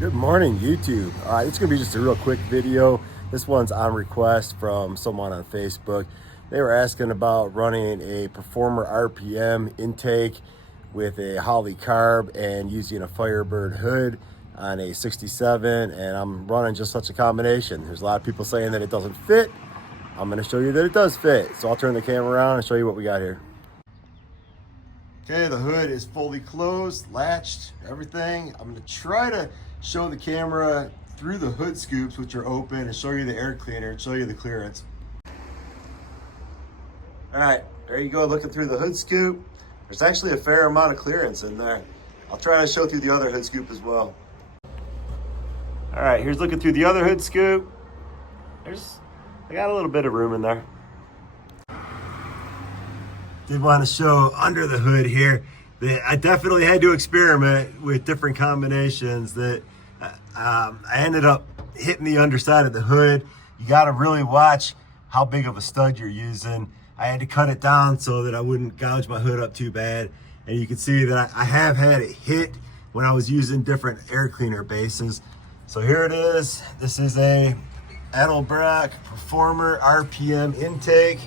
Good morning, YouTube. All right, it's gonna be just a real quick video. This one's on request from someone on Facebook. They were asking about running a Performer RPM intake with a Holley carb and using a Firebird hood on a 67, and I'm running just such a combination. There's a lot of people saying that it doesn't fit. I'm gonna show you that it does fit. So I'll turn the camera around and show you what we got here. Okay, the hood is fully closed, latched, everything. I'm gonna try to show the camera through the hood scoops, which are open, and show you the air cleaner and show you the clearance. All right, there you go, looking through the hood scoop. There's actually a fair amount of clearance in there. I'll try to show through the other hood scoop as well. All right, here's looking through the other hood scoop. I got a little bit of room in there. Did want to show under the hood here that I definitely had to experiment with different combinations that I ended up hitting the underside of the hood. You got to really watch how big of a stud you're using. I had to cut it down so that I wouldn't gouge my hood up too bad. And you can see that I have had it hit when I was using different air cleaner bases. So here it is. This is a Edelbrock Performer RPM intake,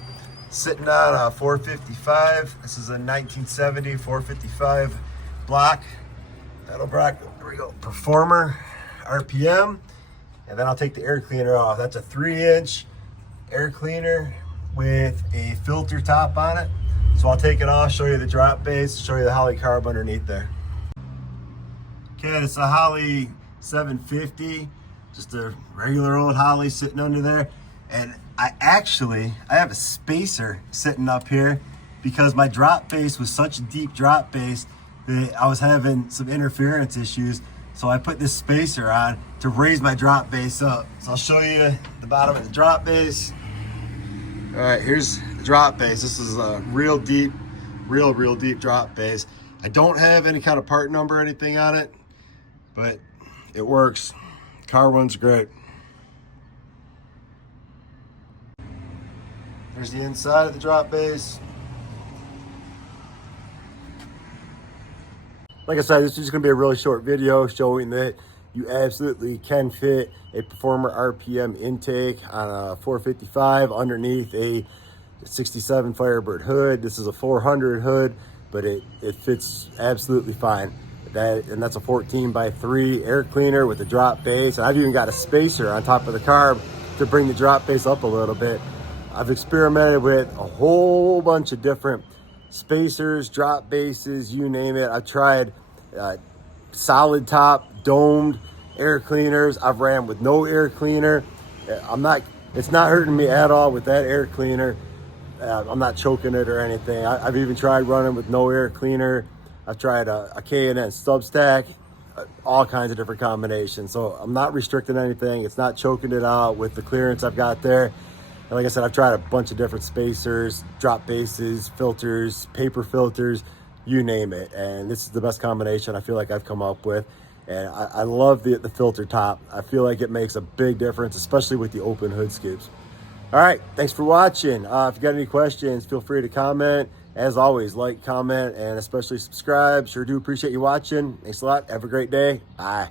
sitting on a 455. This is a 1970 455 block. Edelbrock, there we go, Performer RPM. And then I'll take the air cleaner off. That's a 3-inch air cleaner with a filter top on it. So I'll take it off, show you the drop base, show you the Holley carb underneath there. Okay, it's a Holley 750, just a regular old Holley sitting under there. And I have a spacer sitting up here because my drop base was such a deep drop base that I was having some interference issues. So I put this spacer on to raise my drop base up. So I'll show you the bottom of the drop base. All right, here's the drop base. This is a real deep drop base. I don't have any kind of part number or anything on it, but it works. Car runs great. There's the inside of the drop base. Like I said, this is just gonna be a really short video showing that you absolutely can fit a Performer RPM intake on a 455 underneath a 67 Firebird hood. This is a 400 hood, but it fits absolutely fine. And that's a 14x3 air cleaner with a drop base. And I've even got a spacer on top of the carb to bring the drop base up a little bit. I've experimented with a whole bunch of different spacers, drop bases, you name it. I've tried solid top, domed air cleaners. I've ran with no air cleaner. It's not hurting me at all with that air cleaner. I'm not choking it or anything. I've even tried running with no air cleaner. I've tried a KN&N stub stack, all kinds of different combinations. So I'm not restricting anything. It's not choking it out with the clearance I've got there. And like I said, I've tried a bunch of different spacers, drop bases, filters, paper filters, you name it. And this is the best combination I feel like I've come up with. And I love the filter top. I feel like it makes a big difference, especially with the open hood scoops. All right, thanks for watching. If you got any questions, feel free to comment. As always, like, comment, and especially subscribe. Sure do appreciate you watching. Thanks a lot. Have a great day. Bye.